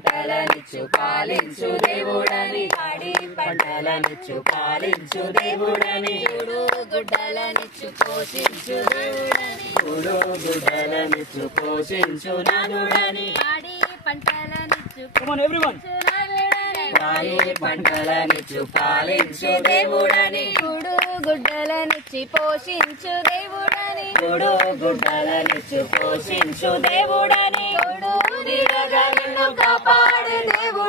పంటలనిచ్చు పాలించు దేవుడని పాడి పంటలనిచ్చు పాలించు దేవుడని చూడు గుడ్డలనిచ్చు పోషించు దేవుడని చూడు గుడ్డలనిచ్చు పోషించు నాదుడని పాడి పంటలనిచ్చు పాడి పంటలనిచ్చు పాలించు దేవుడని చూడు గుడ్డలనిచ్చి పోషించు దేవుడని చూడు గుడ్డలనిచ్చు పోషించు దేవుడని చూడు నీడగా నిన్ను కాపాడే దేవుడు